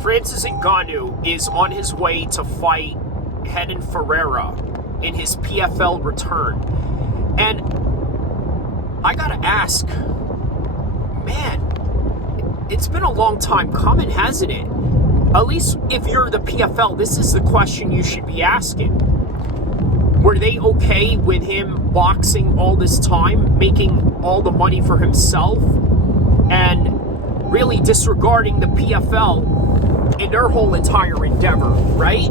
Francis Ngannou is on his way to fight Renan Ferreira in his PFL return. And I gotta ask, man, it's been a long time coming, hasn't it? At least if you're the PFL, this is the question you should be asking. Were they okay with him boxing all this time, making all the money for himself, and really disregarding the PFL in their whole entire endeavor, right?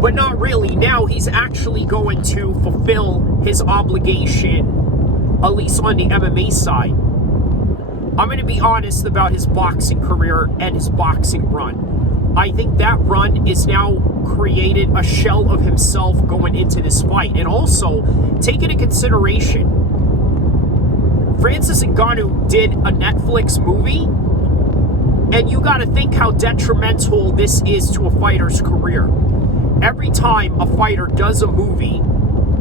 But not really. Now he's actually going to fulfill his obligation, at least on the MMA side. I'm going to be honest about his boxing career and his boxing run. I think that run is now created a shell of himself going into this fight. And also, take into consideration, Francis Ngannou did a Netflix movie, and you got to think how detrimental this is to a fighter's career. Every time a fighter does a movie,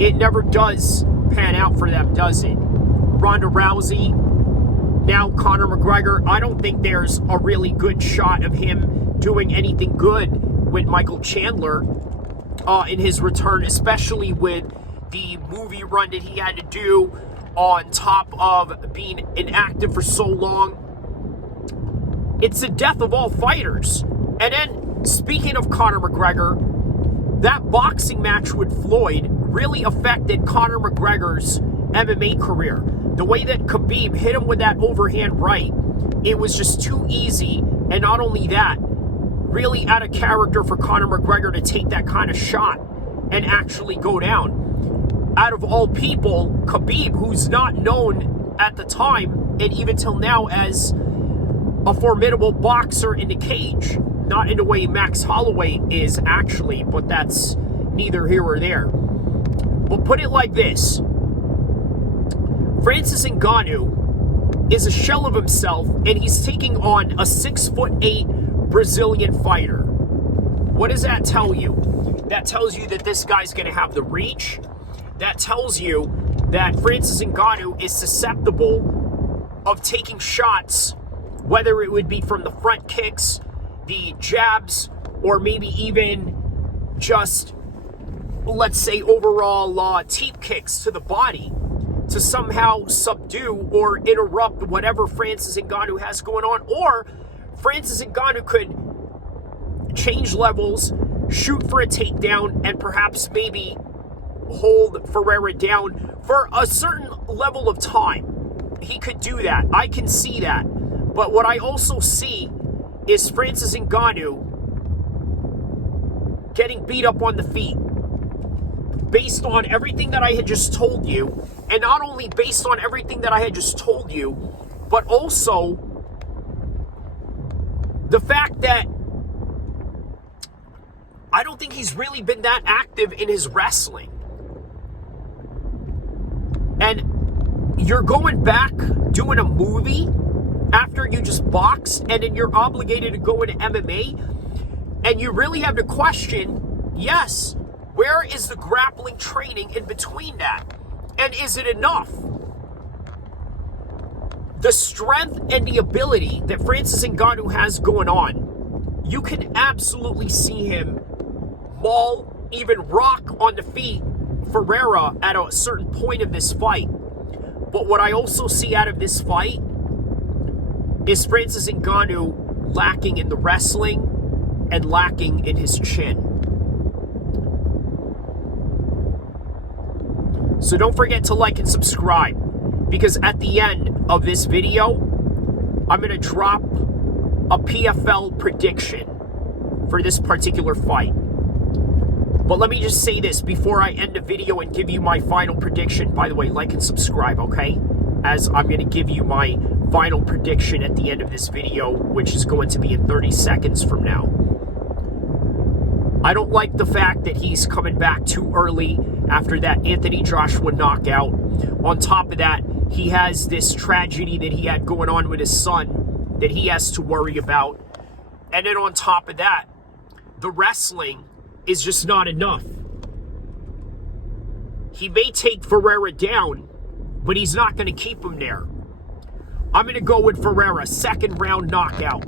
it never does pan out for them, does it? Ronda Rousey, now Conor McGregor. I don't think there's a really good shot of him doing anything good with Michael Chandler in his return, especially with the movie run that he had to do on top of being inactive for so long. It's the death of all fighters. And then, speaking of Conor McGregor, that boxing match with Floyd really affected Conor McGregor's MMA career. The way that Khabib hit him with that overhand right, it was just too easy. And not only that, really out of character for Conor McGregor to take that kind of shot and actually go down. Out of all people, Khabib, who's not known at the time and even till now as a formidable boxer in the cage. Not in the way Max Holloway is actually, but that's neither here or there. But put it like this. Francis Ngannou is a shell of himself, and he's taking on a 6'8" Brazilian fighter. What does that tell you? That tells you that this guy's going to have the reach. That tells you that Francis Ngannou is susceptible of taking shots, whether it would be from the front kicks, the jabs, or maybe even just, let's say, overall teep kicks to the body to somehow subdue or interrupt whatever Francis Ngannou has going on. Or Francis Ngannou could change levels, shoot for a takedown, and perhaps maybe hold Ferreira down for a certain level of time. He could do that. I can see that. But what I also see is Francis Ngannou getting beat up on the feet based on everything that I had just told you. And not only based on everything that I had just told you, but also the fact that I don't think he's really been that active in his wrestling. And you're going back doing a movie after you just boxed, and then you're obligated to go into MMA, and you really have to question, yes, where is the grappling training in between that? And is it enough? The strength and the ability that Francis Ngannou has going on, you can absolutely see him maul, even rock on the feet, Ferreira at a certain point of this fight. But what I also see out of this fight is Francis Ngannou lacking in the wrestling and lacking in his chin. So don't forget to like and subscribe, because at the end of this video, I'm going to drop a PFL prediction for this particular fight. But let me just say this before I end the video and give you my final prediction. By the way, like and subscribe, okay? As I'm going to give you my final prediction at the end of this video, which is going to be in 30 seconds from now. I don't like the fact that he's coming back too early after that Anthony Joshua knockout. On top of that, he has this tragedy that he had going on with his son that he has to worry about. And then on top of that, the wrestling is just not enough. He may take Ferreira down, but he's not going to keep him there. I'm going to go with Ferreira, second round knockout.